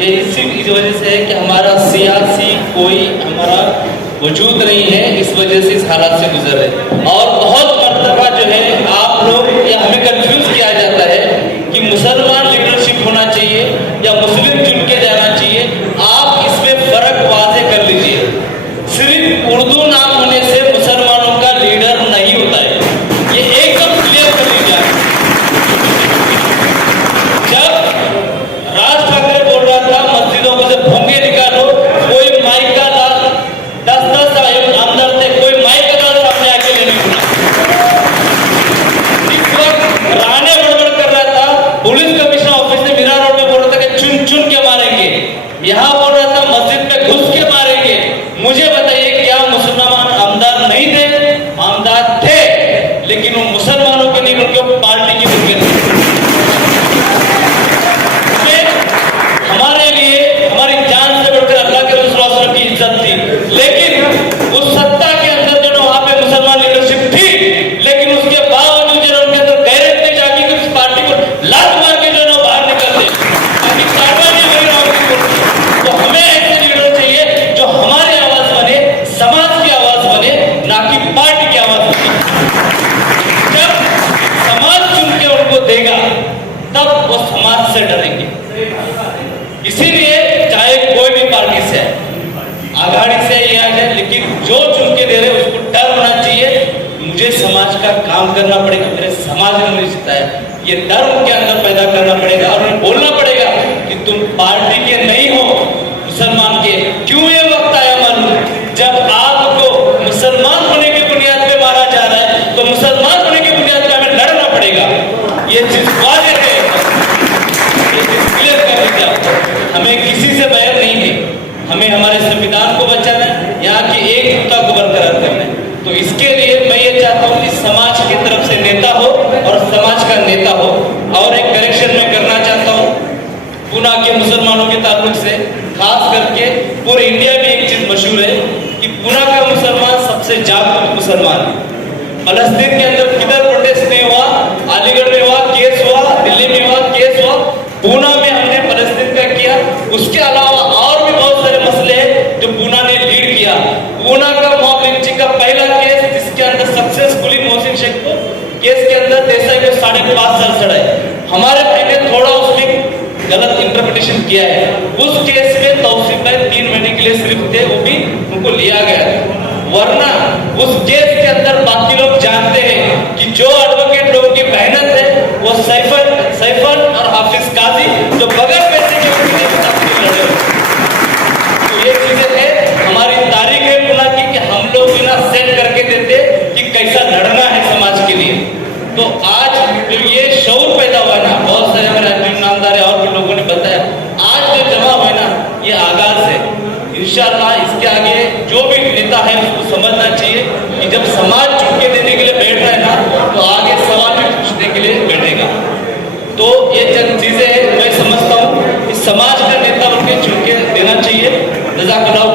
ये इस वजह से है कि हमारा सियासी कोई हमारा वजूद नहीं है, इस वजह से इस हालात से गुजर रहे। और बहुत मर्तबा जो है आप लोग या हमें कंफ्यूज किया जाता है कि मुसलमान लीडरशिप होना चाहिए या मुस्लिम चुन के जाना चाहिए। आप इसमें फर्क वाज़ेह कर लीजिए। सिर्फ उर्दू नाम होने से मुसलमानों का लीडर नहीं होता है, ये एकदम क्लियर कर लीजिए। जब राज ठाकरे बोल रहा था मस्जिदों को से भोंगे निकालो, कोई माइक का 10-10 अंदर थे, कोई माइक का सामने आके नहीं बोला। इस वक्त राणे बड़बड़ कर रहा था, पुलिस कमिश्नर ऑफिस से मीरा रोड में बोल रहा था कि चुन चुन के मारेंगे, यहाँ बोल रहा था मस्जिद में घुस के मारेंगे। मुझे बताइए क्या मुसलमान आमदार नहीं थे? आमदार थे, लेकिन वो मुसलमानों के नहीं बल्कि पार्टी के बुके थे। हमारे लिए हमारी जान से बढ़कर अल्लाह के रसूल की इज्जत थी, लेकिन उस सत्ता के अंदर जो वहां पे मुसलमान लीडरशिप थी, लेकिन उसके बावजूद जो उनके अंदर गैरत नहीं जागी कि उस पार्टी को लात मार के जो बाहर निकलते ताकि कार्रवाई वगैरह। तो हमें ऐसे लीडर चाहिए जो हमारी आवाज बने, समाज की आवाज बने, ना कि पार्टी की आवाज बने। जब समाज चुन के उनको देगा तब वो समाज से डरेंगे। इसीलिए चाहे कोई भी पार्टी से है, आघाड़ी से या है, लेकिन जो चुन के दे रहे उसको डर होना चाहिए। मुझे समाज का काम करना पड़ेगा, मेरे समाज ने मुझे सिखाया, ये डर उनके अंदर पैदा करना पड़ेगा और उन्हें बोलना पड़ेगा कि तुम पार्टी के नहीं हो, मुसलमान के। क्यों ये वक्त आया मालूम? जब आपको मुसलमान होने की बुनियाद पे मारा जा रहा है, तो मुसलमान होने की बुनियाद पे हमें लड़ना पड़ेगा। ये चीज वाज़ेह है, ये चीज क्लियर कर लीजिए। हमें किसी से बैर नहीं है, हमें हमारे संविधान को बचाना है, यहाँ की एकजुटता को बरकरार करना है। तो इसके लिए मैं ये चाहता हूँ कि समाज की तरफ से नेता हो और समाज का नेता हो। और एक करेक्शन मैं करना चाहता हूँ पुणे के मुसलमानों के ताल्लुक से, खास करके पूरे इंडिया में एक चीज मशहूर है कि पुणे का मुसलमान सबसे जागरूक मुसलमान है। फलस्तीन के अंदर किधर प्रोटेस्ट नहीं हुआ, अलीगढ़ में हुआ केस हुआ, दिल्ली में हुआ केस हुआ, पुणे में हमने फलस्तीन का किया। उसके अलावा और भी बहुत सारे मसले हैं जो पुणे ने लीड किया। पुणे का मॉब लिंचिंग का पहला केस, जिसके अंदर सक्सेसफुली मोहसिन शेख को केस के अंदर देसाई को 5.5 साल चढ़ाए। हमारे भाई ने थोड़ा उसमें गलत इंटरप्रिटेशन किया है। उस केस में तौसीफ भाई 3 महीने के लिए सिर्फ थे, वो भी उनको लिया गया। वरना उस केस के अंदर बाकी लोग जानते हैं कि जो एडवोकेट लोगों की मेहनत है वो सैफल और हाफिज काजी जो बगैर पैसे के लड़े। तो ये चीजें है, हमारी तारीख है पुणे की कि हम लोग बिना सेट करके देते कि कैसा लड़ना है समाज के लिए। तो आज जो ये शऊर पैदा हुआ ना, बहुत सारे हमारे नामदार और भी लोगों ने बताया, आज जो जमा हुआ ना, ये आगाज है। इंशाअल्लाह इसके आगे जो भी नेता है उसको समझना चाहिए कि जब समाज चुन के देने के लिए बैठ रहा है ना, तो आगे सवाल भी पूछने के लिए बैठेगा। तो ये चंद चीजें हैं, मैं समझता हूँ कि समाज का नेता उनके चुन के देना चाहिए। जज़ाकल्लाह।